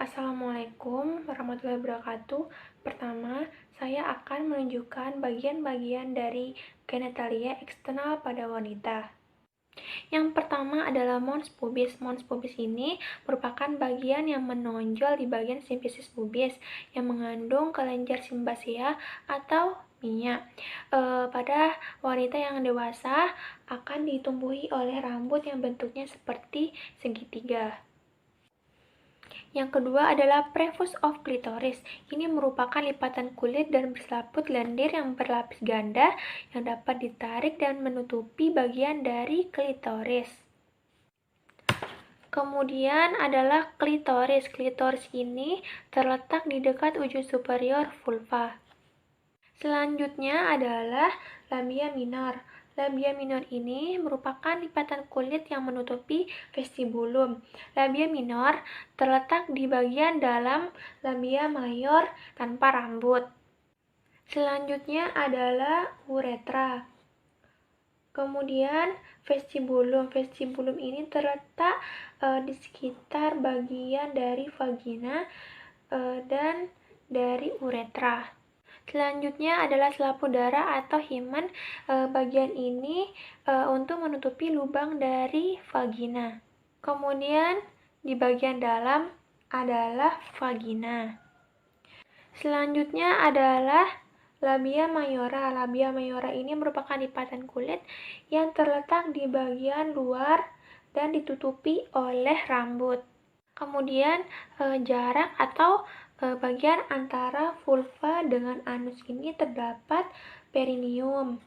Assalamualaikum warahmatullahi wabarakatuh. Pertama, saya akan menunjukkan bagian-bagian dari genitalia eksternal pada wanita. Yang pertama adalah mons pubis. Mons pubis ini merupakan bagian yang menonjol di bagian simfisis pubis yang mengandung kelenjar simbasea atau minyak. Pada wanita yang dewasa akan ditumbuhi oleh rambut yang bentuknya seperti segitiga. Yang kedua adalah prevus of clitoris. Ini merupakan lipatan kulit dan berselaput lendir yang berlapis ganda yang dapat ditarik dan menutupi bagian dari klitoris. Kemudian adalah klitoris. Klitoris ini terletak di dekat ujung superior vulva. Selanjutnya adalah labia minor. Labia minor ini merupakan lipatan kulit yang menutupi vestibulum. Labia minor terletak di bagian dalam labia mayor tanpa rambut. Selanjutnya adalah uretra. Kemudian vestibulum. Vestibulum ini terletak di sekitar bagian dari vagina dan dari uretra. Selanjutnya adalah selaput darah atau himen. Bagian ini untuk menutupi lubang dari vagina. Kemudian di bagian dalam adalah vagina. Selanjutnya adalah labia mayora. Labia mayora ini merupakan lipatan kulit yang terletak di bagian luar dan ditutupi oleh rambut. Kemudian jarak atau bagian antara vulva dengan anus ini terdapat perineum.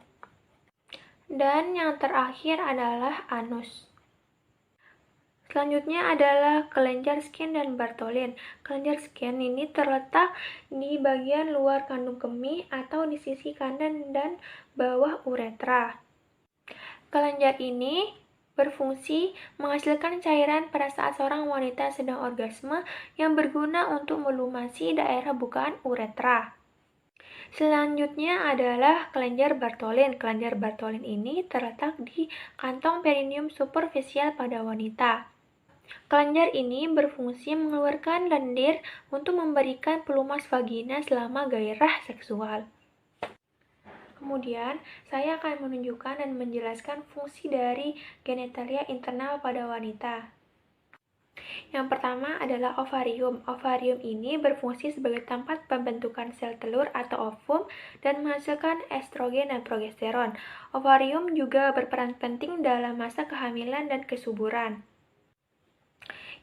Dan yang terakhir adalah anus. Selanjutnya adalah kelenjar Skene dan Bartholin. Kelenjar Skene ini terletak di bagian luar kandung kemih atau di sisi kanan dan bawah uretra. Kelenjar ini berfungsi menghasilkan cairan pada saat seorang wanita sedang orgasme yang berguna untuk melumasi daerah bukaan uretra. Selanjutnya adalah kelenjar Bartholin. Kelenjar Bartholin ini terletak di kantong perineum superficial pada wanita. Kelenjar ini berfungsi mengeluarkan lendir untuk memberikan pelumas vagina selama gairah seksual. Kemudian, saya akan menunjukkan dan menjelaskan fungsi dari genitalia internal pada wanita. Yang pertama adalah ovarium. Ovarium ini berfungsi sebagai tempat pembentukan sel telur atau ovum dan menghasilkan estrogen dan progesteron. Ovarium juga berperan penting dalam masa kehamilan dan kesuburan.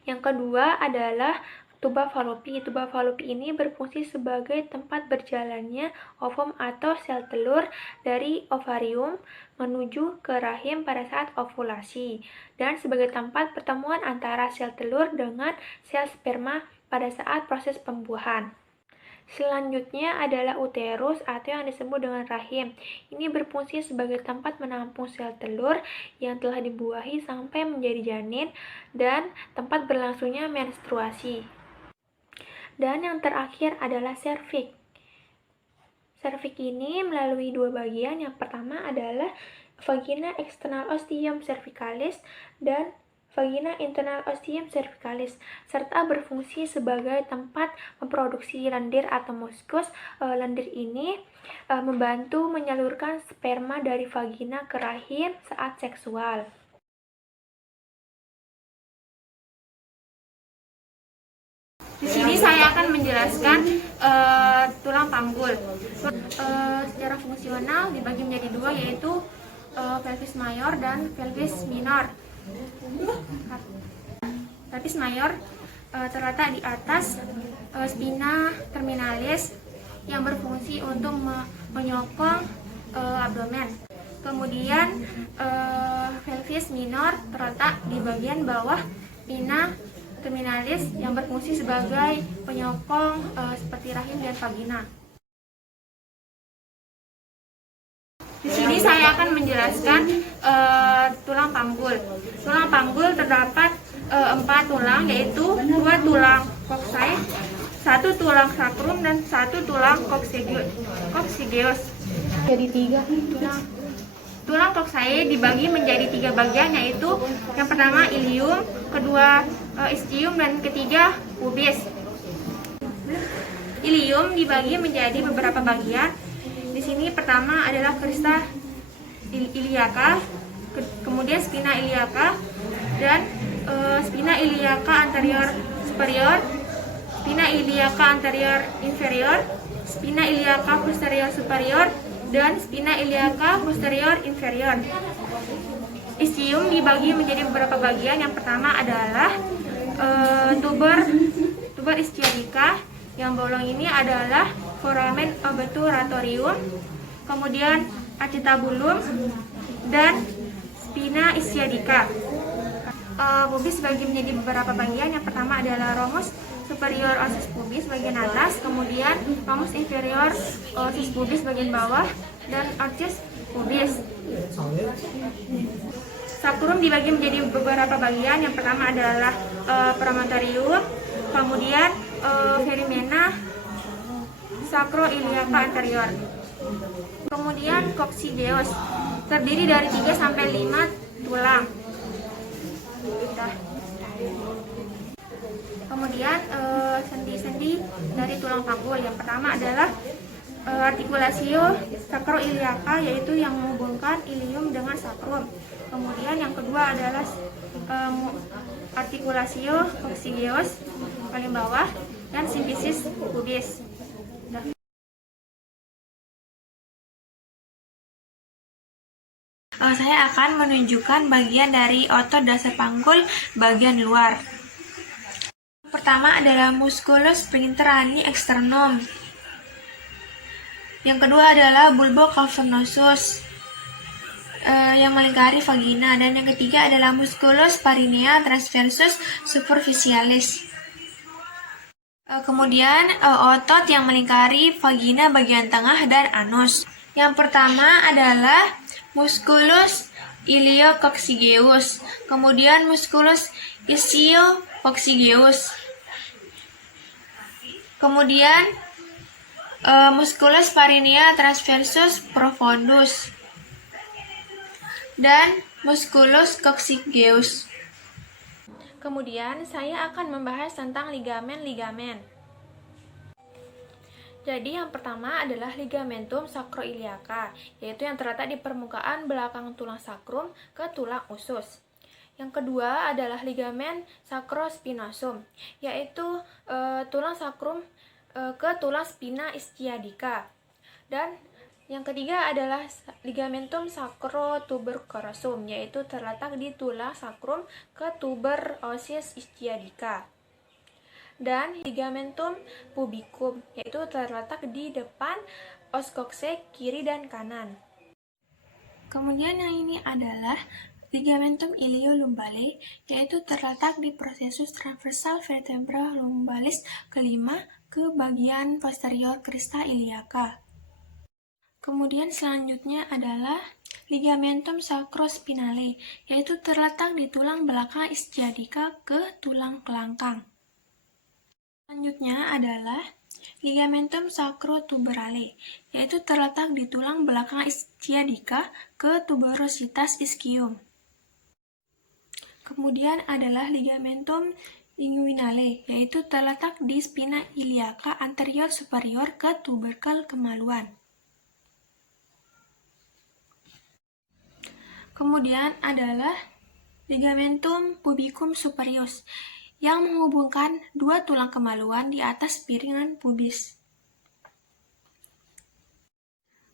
Yang kedua adalah tuba fallopi. Tuba fallopi ini berfungsi sebagai tempat berjalannya ovum atau sel telur dari ovarium menuju ke rahim pada saat ovulasi dan sebagai tempat pertemuan antara sel telur dengan sel sperma pada saat proses pembuahan. Selanjutnya adalah uterus atau yang disebut dengan rahim. Ini berfungsi sebagai tempat menampung sel telur yang telah dibuahi sampai menjadi janin dan tempat berlangsungnya menstruasi. Dan yang terakhir adalah serviks. Serviks ini melalui dua bagian. Yang pertama adalah vagina external ostium cervicalis dan vagina internal ostium cervicalis, serta berfungsi sebagai tempat memproduksi lendir atau muskus. Lendir ini membantu menyalurkan sperma dari vagina ke rahim saat seksual. Di sini saya akan menjelaskan tulang panggul. Secara fungsional dibagi menjadi dua, yaitu pelvis mayor dan pelvis minor. Pelvis mayor terletak di atas spina terminalis yang berfungsi untuk menyokong abdomen. Kemudian pelvis minor terletak di bagian bawah spina terminalis yang berfungsi sebagai penyokong seperti rahim dan vagina. Di sini saya akan menjelaskan tulang panggul. Tulang panggul terdapat 4 tulang, yaitu 2 tulang coxae, 1 tulang sacrum dan 1 tulang coccygeus. Jadi 3 tulang. Tulang coxae dibagi menjadi 3 bagian, yaitu yang pertama ilium, kedua ischium, dan ketiga pubis. Ilium dibagi menjadi beberapa bagian. Di sini pertama adalah crista iliaca, kemudian spina iliaca, dan spina iliaca anterior superior, spina iliaca anterior inferior, spina iliaca posterior superior, dan spina iliaca posterior inferior. Ischium dibagi menjadi beberapa bagian. Yang pertama adalah tuber ischiadica. Yang bolong ini adalah foramen obturatorium, kemudian acetabulum, dan spina ischiadica. Pubis dibagi menjadi beberapa bagian. Yang pertama adalah ramus superior osis pubis bagian atas, kemudian ramus inferior osis pubis bagian bawah, dan orchis pubis. Sacrum dibagi menjadi beberapa bagian. Yang pertama adalah promontorium, kemudian verimena sacroiliaca anterior. Kemudian coccygeus terdiri dari 3 sampai 5 tulang. Kemudian sendi-sendi dari tulang panggul. Yang pertama adalah articulatio sacroiliaca, yaitu yang menghubungkan ilium dengan sacrum. Kemudian yang kedua adalah articulatio coccygeus paling bawah, dan symphysis pubis. Saya akan menunjukkan bagian dari otot dasar panggul bagian luar. Pertama adalah musculus sphincterani externum. Yang kedua adalah bulbo cavernosus yang melingkari vagina, dan yang ketiga adalah musculus parinea transversus superficialis. Kemudian otot yang melingkari vagina bagian tengah dan anus. Yang pertama adalah musculus iliococcygeus, kemudian musculus ischiococcygeus, kemudian musculus parinea transversus profundus, dan musculus coccygeus. Kemudian saya akan membahas tentang ligamen-ligamen. Jadi yang pertama adalah ligamentum sacroiliaca, yaitu yang terletak di permukaan belakang tulang sakrum ke tulang usus. Yang kedua adalah ligamen sacrospinosum, yaitu tulang sakrum ke tulang spina ischiadica. Dan yang ketiga adalah ligamentum sacrotuberculosum, yaitu terletak di tulang sakrum ke tuber osis ischiadica. Dan ligamentum pubicum, yaitu terletak di depan os coccyx kiri dan kanan. Kemudian yang ini adalah ligamentum iliolumbalis, yaitu terletak di processus transversal vertebra lumbalis kelima ke bagian posterior crista iliaca. Kemudian selanjutnya adalah ligamentum sacrospinale, yaitu terletak di tulang belakang ischiadica ke tulang kelangkang. Selanjutnya adalah ligamentum sacrotuberale, yaitu terletak di tulang belakang ischiadica ke tuberositas ischium. Kemudian adalah ligamentum linguinale, yaitu terletak di spina iliaca anterior superior ke tuberkel kemaluan. Kemudian adalah ligamentum pubicum superius, yang menghubungkan dua tulang kemaluan di atas piringan pubis.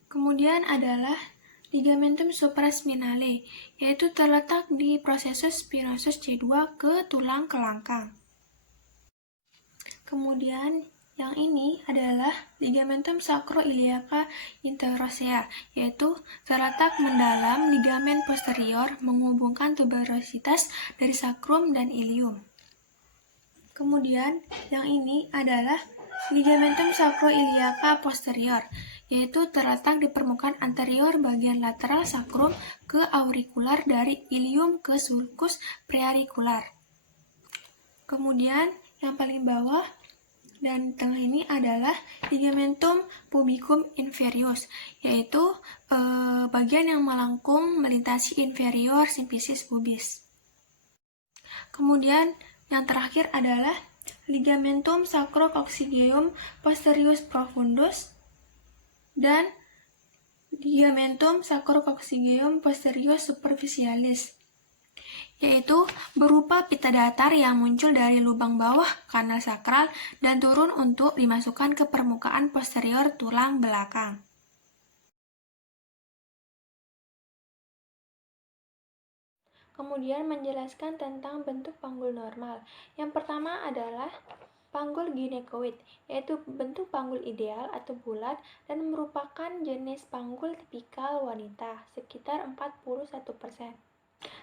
Kemudian adalah ligamentum supraspinale, yaitu terletak di processus spinosus C2 ke tulang kelangkang. Kemudian yang ini adalah ligamentum sacroiliaca interosea, yaitu terletak mendalam ligamen posterior menghubungkan tuberositas dari sakrum dan ilium. Kemudian yang ini adalah ligamentum sacroiliaca posterior, yaitu terletak di permukaan anterior bagian lateral sakrum ke aurikular dari ilium ke sulcus preaurikular. Kemudian yang paling bawah dan tengah ini adalah ligamentum pubicum inferius, yaitu bagian yang melengkung melintasi inferior symphysis pubis. Kemudian yang terakhir adalah ligamentum sacrococcygeum posterius profundus, dan ligamentum sacrococcygeum posterius superficialis, yaitu berupa pita datar yang muncul dari lubang bawah kanal sakral dan turun untuk dimasukkan ke permukaan posterior tulang belakang. Kemudian menjelaskan tentang bentuk panggul normal. Yang pertama adalah panggul ginekoid, yaitu bentuk panggul ideal atau bulat dan merupakan jenis panggul tipikal wanita, sekitar 41%.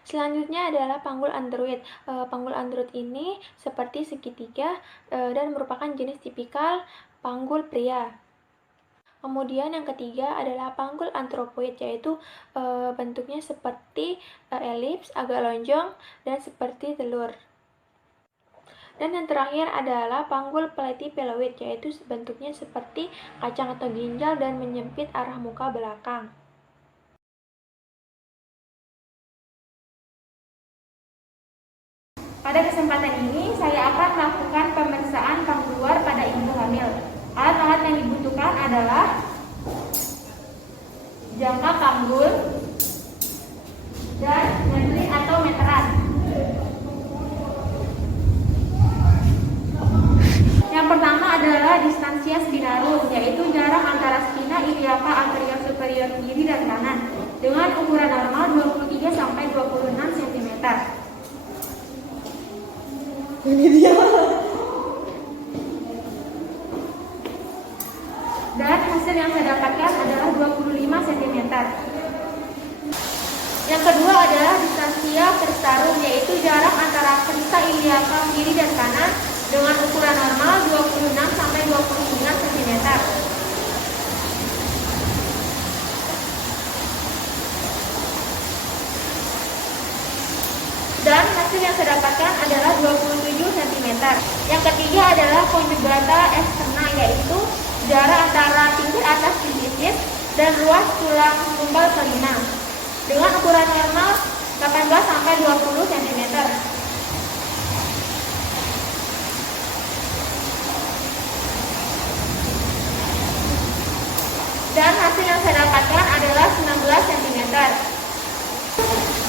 Selanjutnya adalah panggul android. Panggul android ini seperti segitiga dan merupakan jenis tipikal panggul pria. Kemudian yang ketiga adalah panggul antropoid, yaitu bentuknya seperti elips, agak lonjong, dan seperti telur. Dan yang terakhir adalah panggul platypeloid, yaitu bentuknya seperti kacang atau ginjal dan menyempit arah muka belakang. Pada kesempatan ini, saya akan melakukan pemeriksaan panggul luar pada ibu hamil. Alat-alat yang dibutuhkan adalah jangka panggul dan metri atau meteran. Yang pertama adalah distansia spinarum, yaitu jarak antara spina iliaca anterior superior kiri dan kanan dengan ukuran normal 23 sampai 26 cm. Ini dia. Dan hasil yang saya dapatkan adalah 25 cm. Yang kedua adalah distansia peristarum, yaitu jarak antara perista iliaca kiri dan kanan dengan ukuran normal 26 sampai 29 cm. Dan hasil yang saya dapatkan adalah 27 cm. Yang ketiga adalah conjugata externa, yaitu jarak antara pinggir atas sisis dan ruas tulang gumbal kelina dengan ukuran normal 18 sampai 20 cm. Dan hasil yang saya dapatkan adalah 19 cm.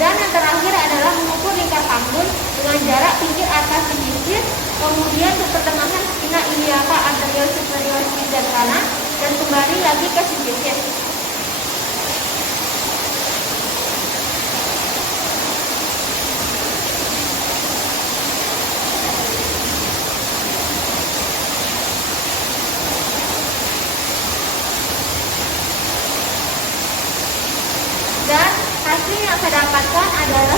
Dan yang terakhir adalah mengukur lingkar panggul dengan jarak pinggir atas sisis, kemudian ke pertengahan spina iliaca anterior superior kiri dan kanan, dan kembali lagi ke sisis. Dan hasil yang saya dapatkan adalah